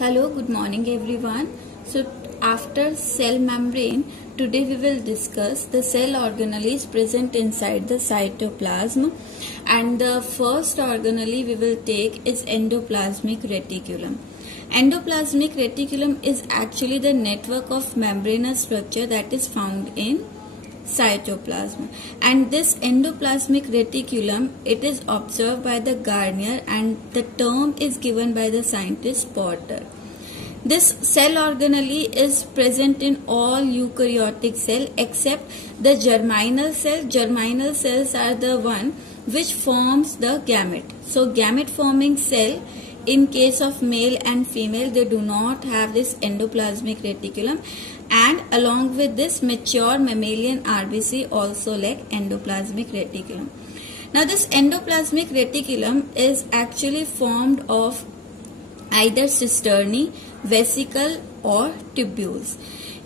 Hello, good morning everyone. So after cell membrane, today we will discuss the cell organelles present inside the cytoplasm, and the first organelle we will take is endoplasmic reticulum. Endoplasmic reticulum is actually the network of membranous structure that is found in cytoplasm, and this endoplasmic reticulum, it is observed by the Garnier and the term is given by the scientist Porter. This cell organelle is present in all eukaryotic cell except the germinal cell. Germinal cells are the one which forms the gamete. So gamete forming cell, in case of male and female, they do not have this endoplasmic reticulum, and along with this mature mammalian RBC also lack endoplasmic reticulum. Now this endoplasmic reticulum is actually formed of either cisternae, vesicle or tubules.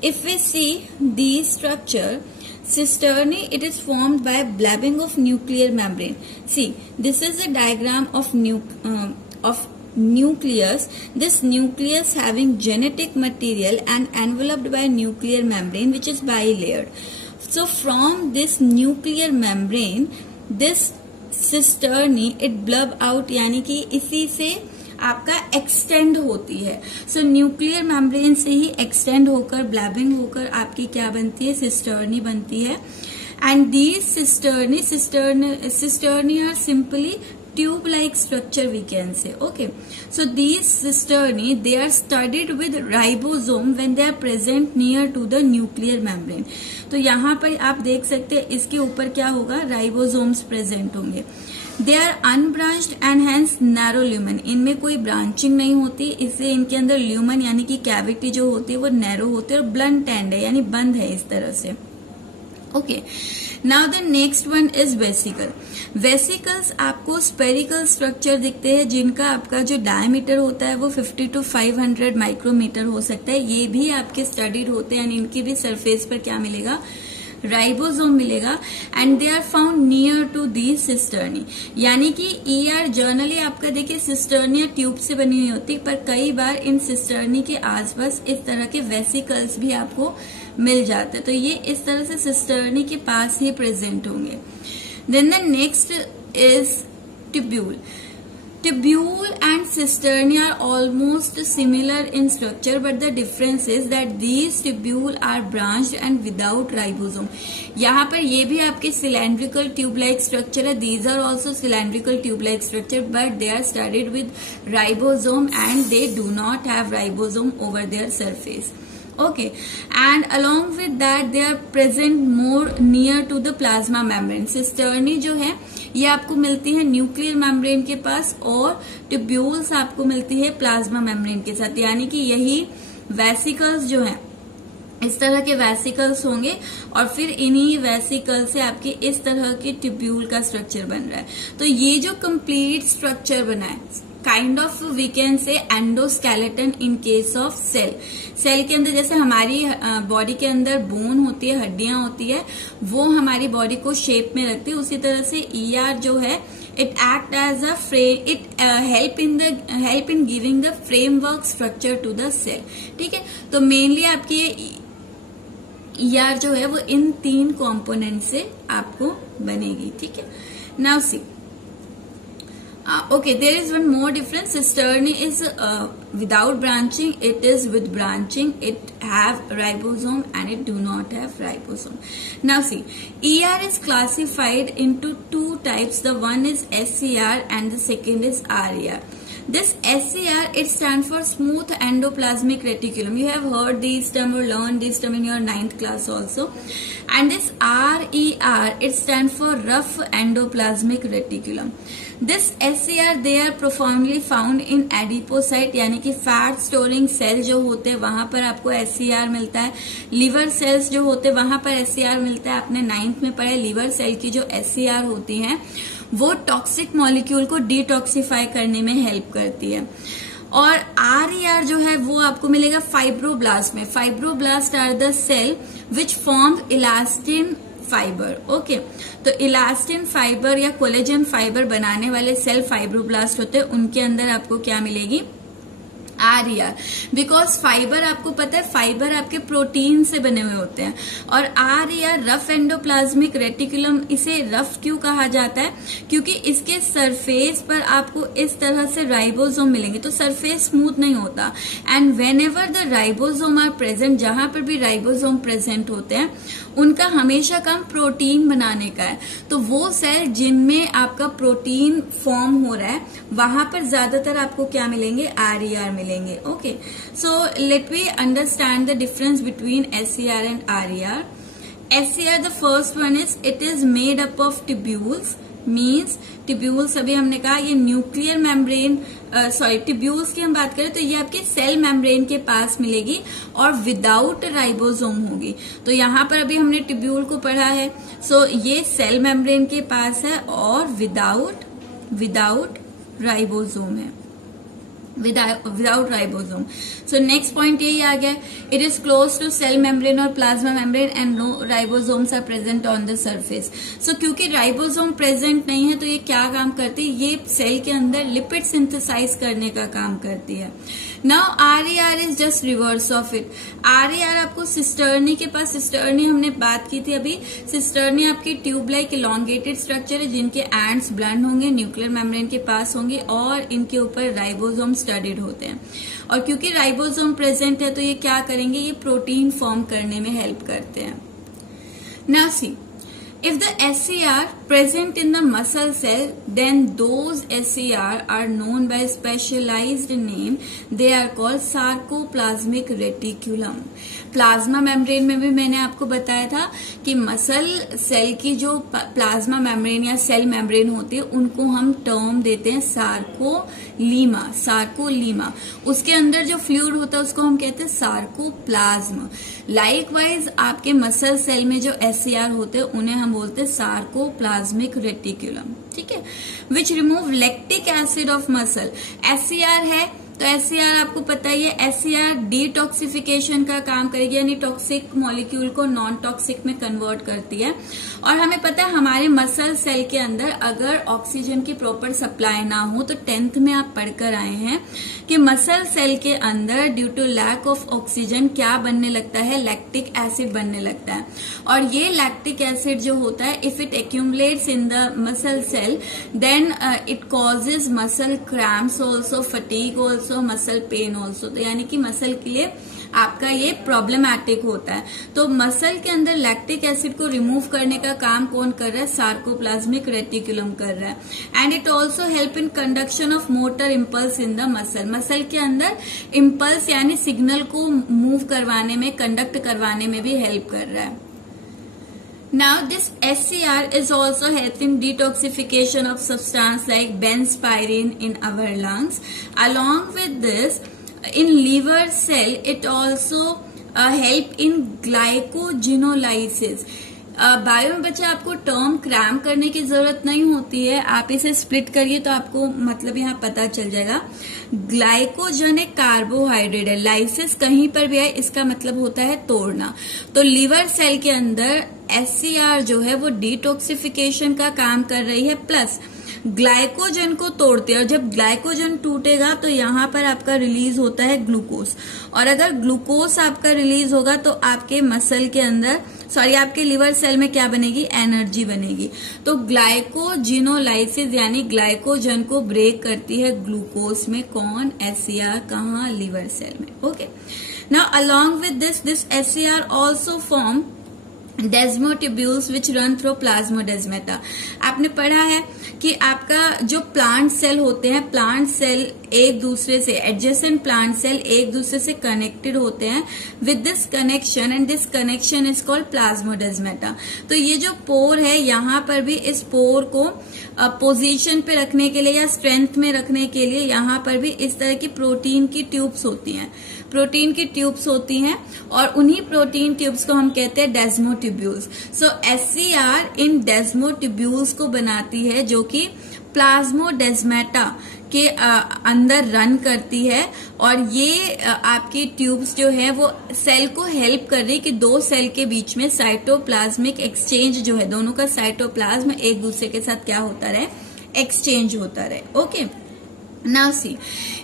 If we see these structure, cisternae, it is formed by blabbing of nuclear membrane. See, this is a diagram of nucleus. This nucleus having genetic material and enveloped by nuclear membrane which is bilayered. So from this nuclear membrane, this cisternae it blub out, यानी कि इसी से आपका extend होती है. सो nuclear membrane से ही extend होकर ब्लैबिंग होकर आपकी क्या बनती है, सिस्टर्नी बनती है. And these cisternae are simply tube like structure we can say. Okay, so these cisternae, they are studded with ribosome when they are present near to the nuclear membrane. तो यहाँ पर आप देख सकते हैं इसके ऊपर क्या होगा, राइबोसोम्स प्रेजेंट होंगे. They are unbranched and hence narrow lumen. इनमें कोई ब्रांचिंग नहीं होती, इसलिए इनके अंदर ल्यूमन यानी कि कैविटी जो होती है वो नैरो होती है और ब्लंट एंड है यानी बंद है इस तरह से. Okay, now the next one is vesicle. Vesicles आपको स्पेरिकल स्ट्रक्चर दिखते हैं जिनका आपका जो डायमीटर होता है वो 50 to 500 माइक्रोमीटर हो सकता है. ये भी आपके स्टडीड होते हैं, इनकी भी सरफेस पर क्या मिलेगा, राइबोसोम मिलेगा. And they are found near to the cisternae, यानी कि ईआर जर्नली आपका देखिए सिस्टर्निया ट्यूब से बनी हुई होती है, पर कई बार इन सिस्टर्नी के आसपास इस तरह के वेसिकल्स भी आपको मिल जाते हैं. तो ये इस तरह से सिस्टर्नी के पास ही प्रेजेंट होंगे. Then the next is tubule. Tubule and cisternae are almost similar in structure, but the difference is that these tubule are branched and without ribosome. यहाँ पर ये भी आपके cylindrical tube-like structure है. These are also cylindrical tube-like structure, but they are studded with ribosome and they do not have ribosome over their surface. Okay, and along with that they are present more near to the plasma membrane. Cisternae जो है ये आपको मिलती है nuclear membrane के पास और tubules आपको मिलती है प्लाज्मा मेम्ब्रेन के साथ, यानी कि यही वेसिकल्स जो है इस तरह के वेसिकल्स होंगे और फिर इन्हीं वेसिकल से आपके इस तरह के ट्यूब्यूल का स्ट्रक्चर बन रहा है. तो ये जो कंप्लीट स्ट्रक्चर बना है kind of we can say endoskeleton in case of cell. Cell के अंदर जैसे हमारी बॉडी के अंदर बोन होती है, हड्डियां होती है, वो हमारी बॉडी को शेप में रखती है, उसी तरह से ईआर जो है it act as a frame, it help in giving the framework structure to the cell. ठीक है, तो मेनली आपकी ईआर जो है वो इन 3 कॉम्पोनेंट से आपको बनेगी. ठीक है, now see. Okay, there is one more difference. Cisternae is without branching, it is with branching. It have ribosome and it do not have ribosome. Now see, ER is classified into 2 types. The one is SCR and the second is RER. This SCR, it stands for smooth endoplasmic reticulum. You have heard this term or learned this term in your 9th class also. And this RER, it stands for rough endoplasmic reticulum. This SCR, they are profoundly found in adipocyte, यानी कि fat storing cell जो होते हैं वहां पर आपको SCR मिलता है. लिवर सेल्स जो होते हैं वहां पर SCR मिलता है. आपने 9th में पढ़ा लिवर सेल की जो SCR होती है वो टॉक्सिक मॉलिक्यूल को डिटॉक्सिफाई करने में हेल्प करती है. और RER जो है वो आपको मिलेगा फाइब्रोब्लास्ट में. Fibroblast are the cell which form elastin fiber. Okay, तो इलास्टिन फाइबर या कोलेजन फाइबर बनाने वाले सेल फाइब्रोब्लास्ट होते हैं, उनके अंदर आपको क्या मिलेगी, RER, बिकॉज फाइबर आपको पता है फाइबर आपके प्रोटीन से बने हुए होते हैं। और RER रफ एंडोप्लाज्मिक रेटिकुलम, इसे रफ क्यों कहा जाता है? क्योंकि इसके सरफेस पर आपको इस तरह से राइबोसोम मिलेंगे, तो सरफेस स्मूथ नहीं होता। And whenever the ribosome are present, जहां पर भी राइबोसोम प्रेजेंट होते हैं उनका हमेशा काम प्रोटीन बनाने का है। तो वो सेल जिनमें आपका प्रोटीन फॉर्म हो रहा है वहां पर ज्यादातर आपको क्या मिलेंगे? RER मिलेंगे। Okay, so let we understand the difference between SER and RER. SER, the first one is it is made up of tubules, means tubules, अभी हमने कहा ये न्यूक्लियर मेम्ब्रेन, ट्यूब्यूल्स की हम बात करें तो ये आपके सेल मेम्ब्रेन के पास मिलेगी और विदाउट राइबोसोम होगी। तो यहाँ पर अभी हमने ट्यूब्यूल को पढ़ा है, सो ये सेल मेम्ब्रेन के पास है और विदाउट राइबोसोम है, without ribosome. So next point यही आ गया, it is close to cell membrane और plasma membrane and no ribosomes are present on the surface. So क्योंकि राइबोसोम प्रेजेंट नहीं है तो ये क्या काम करती है? ये सेल के अंदर लिपिड सिंथेसाइज करने का काम करती है। Now RER is just reverse of it. RER आपको सिस्टर्नी के पास, सिस्टर्नी हमने बात की थी अभी, सिस्टर्नी आपकी ट्यूब लाइक इलॉन्गेटेड स्ट्रक्चर है जिनके एंड्स ब्लंट होंगे, न्यूक्लियर मेम्ब्रेन के पास होंगे और इनके ऊपर राइबोसोम स्टडीड होते हैं। और क्योंकि राइबोसोम प्रेजेंट है तो ये क्या करेंगे? ये प्रोटीन फॉर्म करने में हेल्प करते हैं। Now see, if the SER present in the muscle cell, then those SER are known by a specialized name. They are called sarcoplasmic reticulum. Plasma membrane में भी मैंने आपको बताया था कि मसल सेल की जो प्लाज्मा मेम्ब्रेन या सेल मेम्ब्रेन होती है उनको हम टर्म देते हैं सार्कोलीमा। उसके अंदर जो फ्लूइड होता है उसको हम कहते हैं सार्कोप्लाज्म। लाइकवाइज आपके मसल सेल में जो SER होते हैं उन्हें हम बोलते हैं सार्कोप्लाज्मिक रेटिकुलम, ठीक है, which remove lactic acid of muscle. SER है तो SER आपको पता ही है, SER डिटॉक्सिफिकेशन का काम करेगी, यानी टॉक्सिक मॉलिक्यूल को नॉन टॉक्सिक में कन्वर्ट करती है। और हमें पता है हमारे मसल सेल के अंदर अगर ऑक्सीजन की प्रॉपर सप्लाई ना हो, तो 10th में आप पढ़कर आए हैं कि मसल सेल के अंदर due to lack of oxygen क्या बनने लगता है? लैक्टिक एसिड बनने लगता है। और ये लैक्टिक एसिड जो होता है, if it accumulates in the muscle cell then it causes muscle cramps also, fatigue also, muscle pain also. तो यानी कि मसल के लिए आपका ये प्रॉब्लमैटिक होता है। तो मसल के अंदर लैक्टिक एसिड को रिमूव करने का काम कौन कर रहा है? सार्कोप्लाज्मिक रेटिकुलम कर रहा है। And it also help in conduction of motor impulse in the muscle. Muscle के अंदर इम्पल्स यानी सिग्नल को मूव करवाने में, कंडक्ट करवाने में भी हेल्प कर रहा है। Now this SER is also help in detoxification of substance like benzpyrene in our lungs. Along with this, in liver cell, it also help in glycogenolysis. Bio में बच्चे आपको टर्म क्रैम करने की जरूरत नहीं होती है, आप इसे स्प्लिट करिए तो आपको मतलब यहाँ पता चल जाएगा। ग्लाइकोजन एक कार्बोहाइड्रेट है, लाइसिस कहीं पर भी है इसका मतलब होता है तोड़ना। तो लिवर सेल के अंदर SER जो है वो डिटॉक्सिफिकेशन का काम कर रही है, प्लस ग्लाइकोजन को तोड़ते हैं। और जब ग्लाइकोजन टूटेगा तो यहाँ पर आपका रिलीज होता है ग्लूकोज, और अगर ग्लूकोज आपका रिलीज होगा तो आपके मसल के अंदर, आपके लिवर सेल में क्या बनेगी? एनर्जी बनेगी। तो ग्लाइकोजिनोलाइसिस यानी ग्लाइकोजन को ब्रेक करती है ग्लूकोज में। कौन? SER। कहाँ? लिवर सेल में। Okay, now along with this SER also form desmotubules which run through plasmodesmata. आपने पढ़ा है कि आपका जो प्लांट सेल होते हैं, प्लांट सेल एक दूसरे से, एडजेसेंट प्लांट सेल एक दूसरे से कनेक्टेड होते हैं with this connection, and this connection is called plasmodesmata. तो ये जो पोर है, यहाँ पर भी इस पोर को पोजीशन पे रखने के लिए या स्ट्रेंथ में रखने के लिए यहाँ पर भी इस तरह की प्रोटीन की ट्यूब्स होती हैं, प्रोटीन की ट्यूब्स होती हैं, और उन्हीं प्रोटीन ट्यूब्स को हम कहते हैं डेस्मोट्यूब्यूल्स। सो SER इन डेस्मोट्यूब्यूल्स को बनाती है जो कि प्लाज्मोडेस्माटा के अंदर रन करती है। और ये आपकी ट्यूब्स जो है वो सेल को हेल्प कर रही है कि दो सेल के बीच में साइटोप्लाज्मिक एक्सचेंज जो है, दोनों का साइटोप्लाज्म एक दूसरे के साथ क्या होता रहे? एक्सचेंज होता रहे। Okay, now see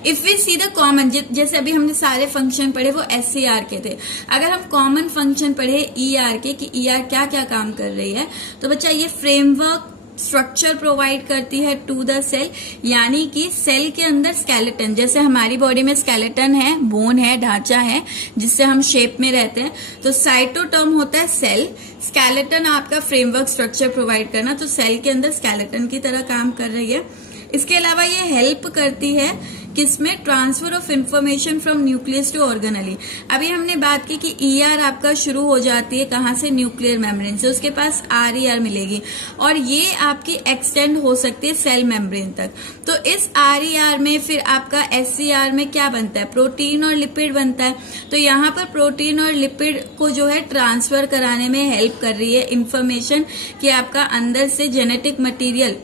if we see the common, जैसे अभी हमने सारे फंक्शन पढ़े वो SCR के थे, अगर हम कॉमन फंक्शन पढ़े ER के कि ER क्या क्या काम कर रही है, तो बच्चा ये फ्रेमवर्क स्ट्रक्चर प्रोवाइड करती है टू द सेल, यानी कि सेल के अंदर स्केलेटन, जैसे हमारी बॉडी में स्केलेटन है, बोन है, ढांचा है जिससे हम शेप में रहते हैं, तो साइटोटर्म होता है सेल, स्केलेटन आपका फ्रेमवर्क स्ट्रक्चर प्रोवाइड करना, तो सेल के अंदर स्केलेटन की तरह काम कर रही है। इसके अलावा ये हेल्प करती है किसमें, transfer of information from nucleus to organelle. अभी हमने बात की कि ER आपका शुरू हो जाती है कहाँ से, न्यूक्लियर मेम्ब्रेन से, उसके पास RER मिलेगी और ये आपकी एक्सटेंड हो सकती है सेल मेम्ब्रेन तक। तो इस RER में फिर आपका SCR में क्या बनता है, प्रोटीन और लिपिड बनता है। तो यहाँ पर प्रोटीन और लिपिड को जो है ट्रांसफर कराने में हेल्प कर रही है इंफॉर्मेशन कि आपका अंदर से जेनेटिक मटीरियल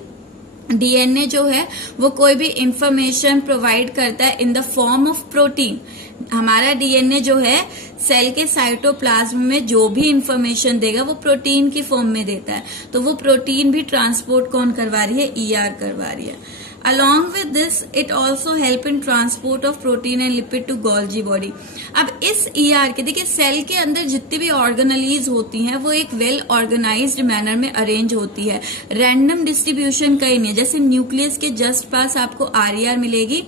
DNA जो है वो कोई भी इंफॉर्मेशन प्रोवाइड करता है in the form of protein. हमारा DNA जो है सेल के साइटोप्लाज्म में जो भी इंफॉर्मेशन देगा वो प्रोटीन की फॉर्म में देता है, तो वो प्रोटीन भी ट्रांसपोर्ट कौन करवा रही है, ER करवा रही है। Along with this, it also help in transport of protein and lipid to Golgi body. अब इस ER के देखिए सेल के अंदर जितनी भी ऑर्गेनेलीज होती हैं वो एक वेल ऑर्गेनाइज्ड मैनर में अरेंज होती है, रैंडम डिस्ट्रीब्यूशन कहीं नहीं है। जैसे न्यूक्लियस के जस्ट पास आपको RER मिलेगी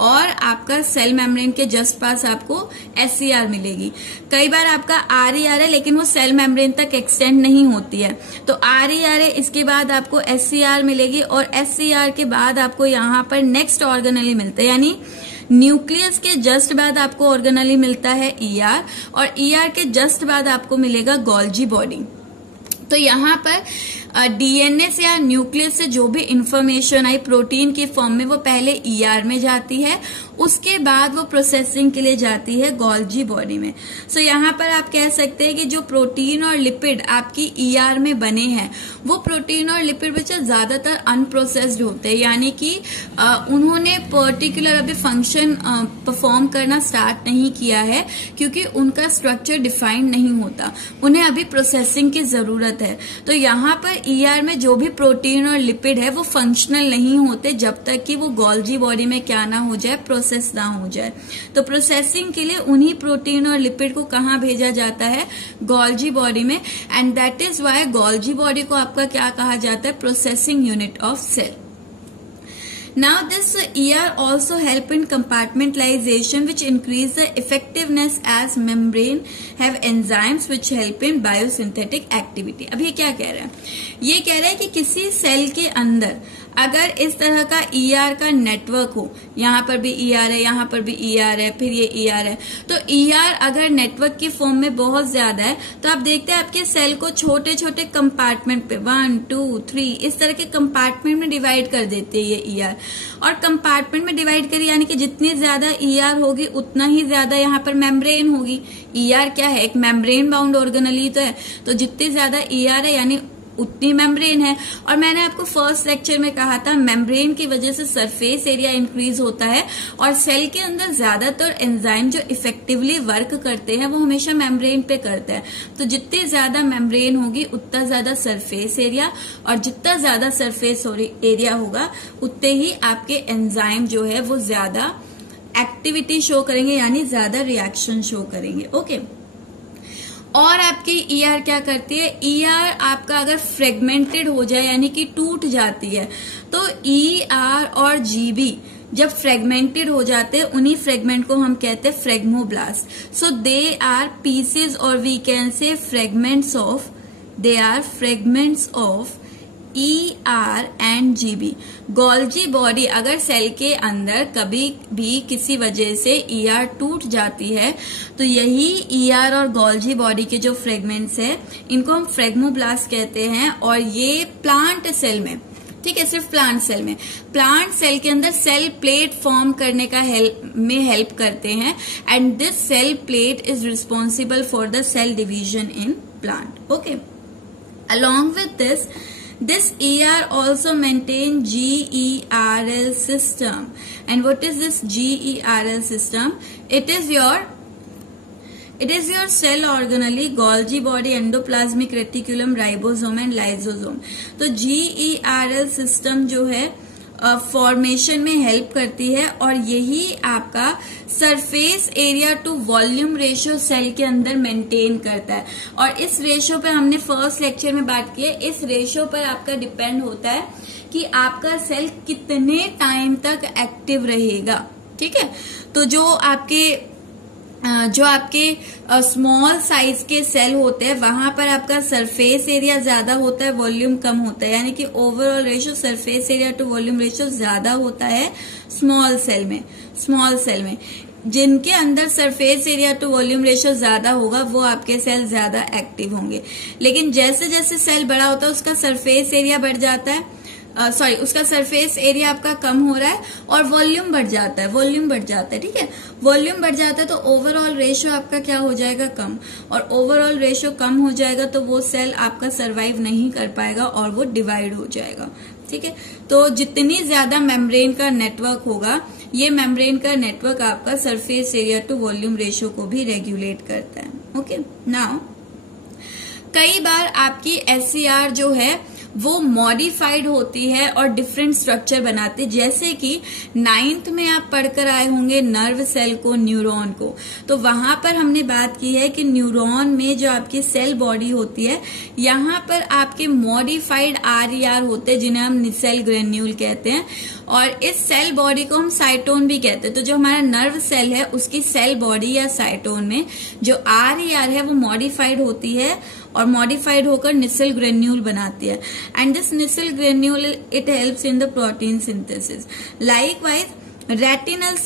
और आपका सेल मेम्ब्रेन के जस्ट पास आपको SCR मिलेगी। कई बार आपका RER है लेकिन वो सेल मेम्ब्रेन तक एक्सटेंड नहीं होती है, तो RER है, इसके बाद आपको SCR मिलेगी और SCR के बाद आपको यहाँ पर नेक्स्ट ऑर्गेनेली मिलता है, यानी न्यूक्लियस के जस्ट बाद आपको ऑर्गेनेली मिलता है ER और ER के जस्ट बाद आपको मिलेगा गोल्जी बॉडी। तो यहाँ पर DNA से या न्यूक्लियस से जो भी इंफॉर्मेशन आई प्रोटीन की फॉर्म में वो पहले ER में जाती है, उसके बाद वो प्रोसेसिंग के लिए जाती है गोल्जी बॉडी में। सो यहाँ पर आप कह सकते हैं कि जो प्रोटीन और लिपिड आपकी ER में बने हैं वो प्रोटीन और लिपिड बच्चा ज्यादातर अनप्रोसेस्ड होते हैं, यानी कि उन्होंने पर्टिकुलर अभी फंक्शन परफॉर्म करना स्टार्ट नहीं किया है क्योंकि उनका स्ट्रक्चर डिफाइंड नहीं होता, उन्हें अभी प्रोसेसिंग की जरूरत है। तो यहाँ पर ER में जो भी प्रोटीन और लिपिड है वो फंक्शनल नहीं होते जब तक कि वो गोल्जी बॉडी में क्या ना हो जाए, प्रोसेस ना हो जाए। तो प्रोसेसिंग के लिए उन्हीं प्रोटीन और लिपिड को कहाँ भेजा जाता है, गोल्जी बॉडी में, and that is why Golgi body को आपका क्या कहा जाता है, processing unit of cell. Now this ER also help in compartmentalization which increase the effectiveness as membrane have enzymes which help in biosynthetic activity। अब ये क्या कह रहा है, ये कह रहा है कि किसी सेल के अंदर अगर इस तरह का ER का नेटवर्क हो, यहाँ पर भी ER है, यहाँ पर भी ER है, फिर ये ER है, तो ER अगर नेटवर्क की फॉर्म में बहुत ज्यादा है तो आप देखते हैं आपके सेल को छोटे छोटे कंपार्टमेंट पे 1 2 3 इस तरह के कंपार्टमेंट में डिवाइड कर देते हैं ये ER, और कंपार्टमेंट में डिवाइड करिए यानी कि जितनी ज्यादा ER होगी उतना ही ज्यादा यहाँ पर मेम्ब्रेन होगी। ER क्या है, एक मेम्ब्रेन बाउंड ऑर्गेनेली तो है, तो जितनी ज्यादा ER है यानी उतनी मेम्ब्रेन है। और मैंने आपको फर्स्ट लेक्चर में कहा था मेम्ब्रेन की वजह से सरफेस एरिया इंक्रीज होता है और सेल के अंदर ज्यादातर एंजाइम जो इफेक्टिवली वर्क करते हैं वो हमेशा मेम्ब्रेन पे करते हैं। तो जितनी ज्यादा मेम्ब्रेन होगी उतना ज्यादा सरफेस एरिया, और जितना ज्यादा सरफेस एरिया होगा उतने ही आपके एंजाइम जो है वो ज्यादा एक्टिविटी शो करेंगे, यानी ज्यादा रिएक्शन शो करेंगे। ओके, और आपकी ER क्या करती है, ER आपका अगर फ्रेगमेंटेड हो जाए यानी कि टूट जाती है, तो ER और GB जब फ्रेगमेंटेड हो जाते हैं उन्हीं फ्रेगमेंट को हम कहते हैं phragmoplast. So they are pieces और we can say fragments of, they are fragments of ER and GB। Golgi body अगर सेल के अंदर कभी भी किसी वजह से ER टूट जाती है तो यही ER और गोल्जी बॉडी के जो फ्रेगमेंट्स है इनको हम फ्रेगमोब्लास्ट कहते हैं। और ये प्लांट सेल में, ठीक है, सिर्फ प्लांट सेल में, प्लांट सेल के अंदर सेल प्लेट फॉर्म करने का हेल्प करते हैं, and this cell plate is responsible for the cell division in plant. Okay, along with this ER also maintain GERL system. And what is this GERL system? It is your cell organelle, Golgi body, endoplasmic reticulum, ribosome and lysosome। तो GERL system जो है formation में help करती है और यही आपका surface area to volume ratio cell के अंदर मेंटेन करता है। और इस रेशियो पे हमने फर्स्ट लेक्चर में बात की है, इस रेशियो पर आपका डिपेंड होता है कि आपका सेल कितने टाइम तक एक्टिव रहेगा। ठीक है, तो जो आपके स्मॉल साइज के सेल होते हैं वहां पर आपका सरफेस एरिया ज्यादा होता है, वॉल्यूम कम होता है, यानी कि overall ratio surface area to volume ratio ज्यादा होता है स्मॉल सेल में। जिनके अंदर surface area to volume ratio ज्यादा होगा वो आपके सेल ज्यादा एक्टिव होंगे। लेकिन जैसे जैसे सेल बड़ा होता है उसका सरफेस एरिया बढ़ जाता है, उसका सरफेस एरिया आपका कम हो रहा है और वॉल्यूम बढ़ जाता है, ठीक है। वॉल्यूम बढ़ जाता है तो ओवरऑल रेशियो आपका क्या हो जाएगा, कम। और ओवरऑल रेशियो कम हो जाएगा तो वो सेल आपका सरवाइव नहीं कर पाएगा और वो डिवाइड हो जाएगा। ठीक है, तो जितनी ज्यादा मेम्ब्रेन का नेटवर्क होगा, ये मेम्ब्रेन का नेटवर्क आपका surface area to volume ratio को भी रेगुलेट करता है। ओके, नाउ कई बार आपकी SCR जो है वो मॉडिफाइड होती है और डिफरेंट स्ट्रक्चर बनाते हैं। जैसे कि 9th में आप पढ़कर आए होंगे नर्व सेल को, न्यूरॉन को, तो वहां पर हमने बात की है कि न्यूरॉन में जो आपकी सेल बॉडी होती है यहाँ पर आपके मॉडिफाइड RER होते हैं जिन्हें हम निसेल ग्रेन्यूल कहते हैं, और इस सेल बॉडी को हम साइटोन भी कहते हैं। तो जो हमारा नर्व सेल है उसकी सेल बॉडी या साइटोन में जो RER है वो मॉडिफाइड होती है और मॉडिफाइड होकर निसेल ग्रेन्यूल बनाती है। And this Nissl granule it helps in the protein synthesis. Likewise retinal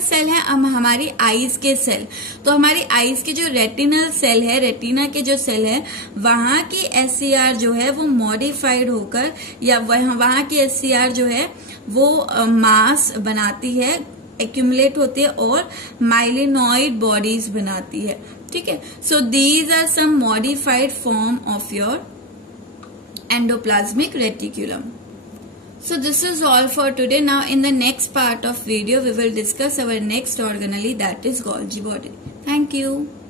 cell है हमारी आईज के सेल। तो हमारी आईज के जो रेटिनल सेल है, रेटिना के जो सेल है, वहां की SCR जो है वो मॉडिफाइड होकर या वहां की SCR जो है वो मास बनाती है, एक्यूमुलेट होती है और माइलिनॉइड बॉडीज बनाती है। ठीक है, so these are some modified form of your endoplasmic reticulum. So this is all for today. Now in the next part of video we will discuss our next organelle, that is Golgi body. Thank you.